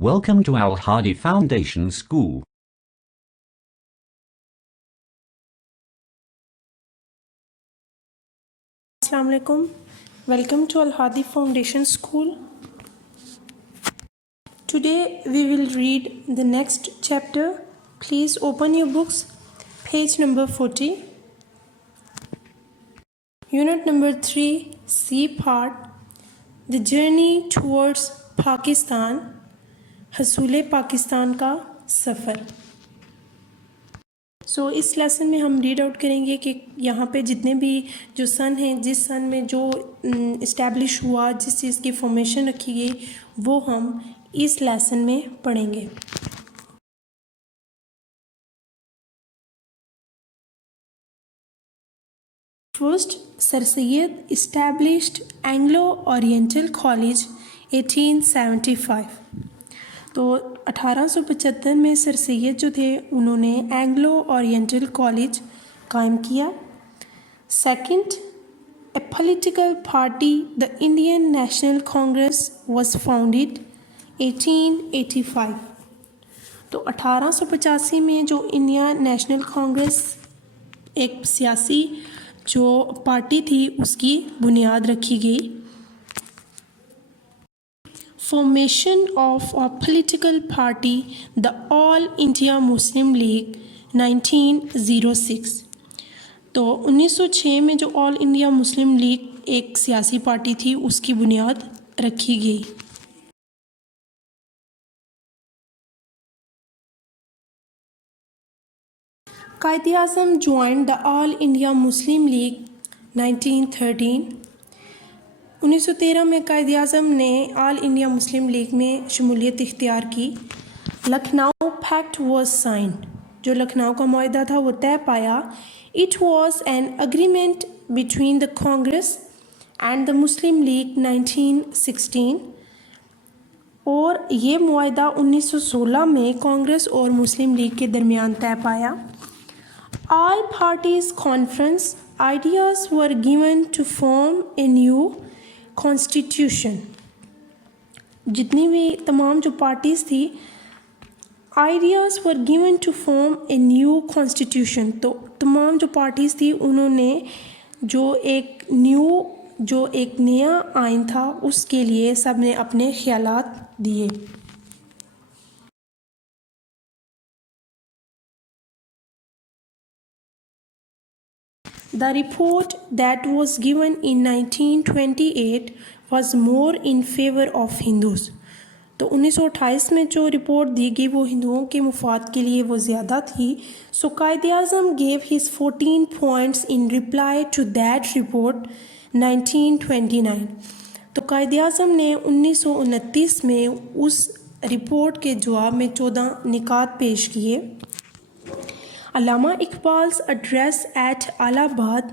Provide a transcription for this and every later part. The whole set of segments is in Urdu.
Welcome to Al Hadi Foundation School. Assalamu alaikum. Welcome to Al Hadi Foundation School. Today we will read the next chapter. Please open your books, page number 40. Unit number 3, C part, The Journey Towards Pakistan, حصول پاکستان کا سفر. اس لیسن میں ہم ریڈ آؤٹ کریں گے کہ یہاں پہ جتنے بھی جو سن ہیں، جس سن میں جو اسٹیبلش ہوا، جس چیز کی فارمیشن رکھی گئی، وہ ہم اس لیسن میں پڑھیں گے. فرسٹ، سر سید اسٹیبلشڈ اینگلو اورینٹل کالج 1875. تو 1875 میں سر سید جو تھے انہوں نے اینگلو اورینٹل کالج قائم کیا. Second, a political party the Indian national Congress was founded 1885. تو 1885 میں جو انڈین نیشنل کانگریس ایک سیاسی جو پارٹی تھی اس کی بنیاد رکھی گئی. Formation of a political party the All India Muslim League 1906. تو 1906 میں جو آل انڈیا مسلم لیگ ایک سیاسی پارٹی تھی اس کی بنیاد رکھی گئی. Quaid Azam joined the All India Muslim League 1913. 1913 میں قائد اعظم نے آل انڈیا مسلم لیگ میں شمولیت اختیار کی. Lucknow packet was signed. جو لکھنؤ کا معاہدہ تھا وہ طے پایا. It was an agreement between the Congress and the Muslim league 1916. اور یہ معاہدہ 1916 میں کانگریس اور مسلم لیگ کے درمیان طے پایا. All parties conference ideas were given to form a new constitution. جتنی بھی تمام جو پارٹیز تھی ideas were given to form a new constitution. تو تمام جو پارٹیز تھی انہوں نے جو ایک نیا آئین تھا اس کے لیے سب نے اپنے خیالات دیے. The report that was given in 1928 was more in favor of Hindus. تو 1928 میں جو رپورٹ دی گئی وہ ہندوؤں کے مفاد کے لیے وہ زیادہ تھی. So Quaid Azam gave his 14 points in reply to that report 1929. تو قائد اعظم نے 1929 میں اس رپورٹ کے جواب میں 14 نکات پیش کیے. علامہ اقبال's address at Allahabad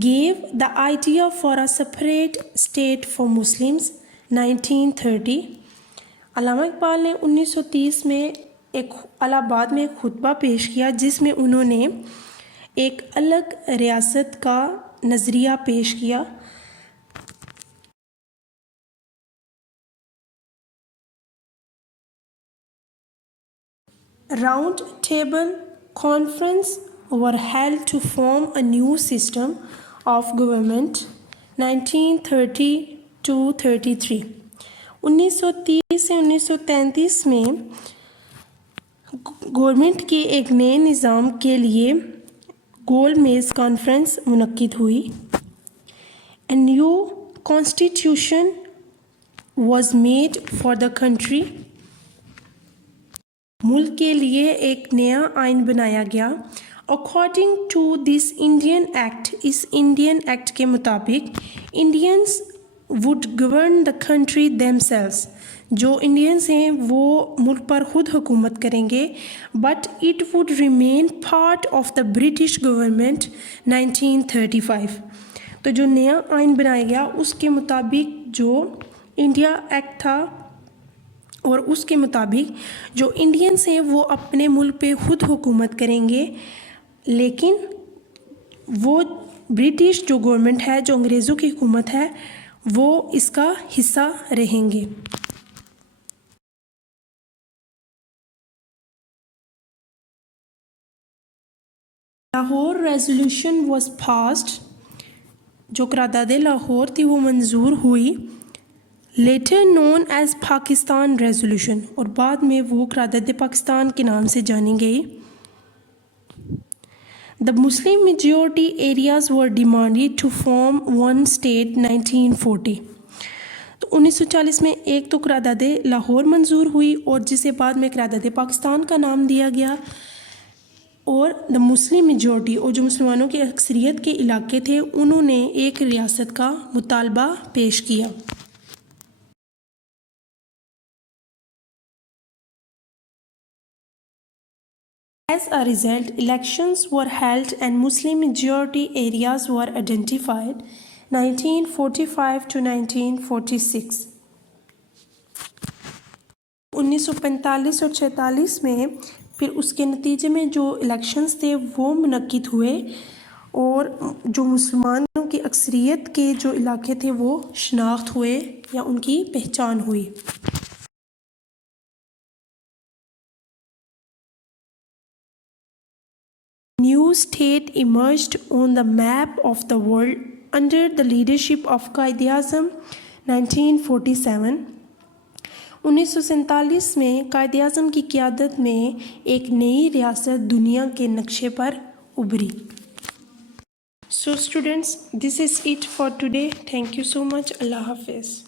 gave the idea for a separate state for Muslims 1930. علامہ اقبال نے 1930 میں ایک الہ آباد میں ایک خطبہ پیش کیا جس میں انہوں نے ایک الگ ریاست کا نظریہ پیش کیا. Round table conference were held to form a new system of government 1930 to 33. 1930 سے 1933 میں گورنمنٹ کے ایک نئے نظام کے لیے گول میز کانفرنس منعقد ہوئی. A new constitution was made for the country. ملک کے لیے ایک نیا آئین بنایا گیا. According to this Indian act, اس انڈین ایکٹ کے مطابق Indians would govern the country themselves. جو انڈینس ہیں وہ ملک پر خود حکومت کریں گے. But it would remain part of the British government 1935. تو جو نیا آئین بنایا گیا اس کے مطابق جو انڈیا ایکٹ تھا اور اس کے مطابق جو انڈینس ہیں وہ اپنے ملک پہ خود حکومت کریں گے، لیکن وہ برٹش جو گورنمنٹ ہے، جو انگریزوں کی حکومت ہے، وہ اس کا حصہ رہیں گے. لاہور ریزولوشن واز پاسڈ، جو قرارداد لاہور تھی وہ منظور ہوئی، later known as Pakistan resolution, اور بعد میں وہ قرارداد پاکستان کے نام سے جانی گئی۔ The Muslim majority areas were demanded to form one state 1940۔ تو 1940 میں ایک تو قرارداد لاہور منظور ہوئی اور جسے بعد میں قرارداد پاکستان کا نام دیا گیا، اور دا مسلم میجورٹی، اور جو مسلمانوں کی اکثریت کے علاقے تھے انہوں نے ایک ریاست کا مطالبہ پیش کیا۔ As a result, elections were held and Muslim majority areas were identified 1945 to 1946۔ 1945 اور 46 میں پھر اس کے نتیجے میں جو الیکشنز تھے وہ منعقد ہوئے اور جو مسلمانوں کی اکثریت کے جو علاقے تھے وہ شناخت ہوئے یا ان کی پہچان ہوئی۔ New state emerged on the map of the world under the leadership of قائد-ے-اعظم 1947۔ 1947 میں قائد-ے-اعظم کی قیادت میں ایک نئی ریاست دنیا کے نقشے پر ابھری۔ So students, this is it for today. Thank you so much. اللہ حافظ.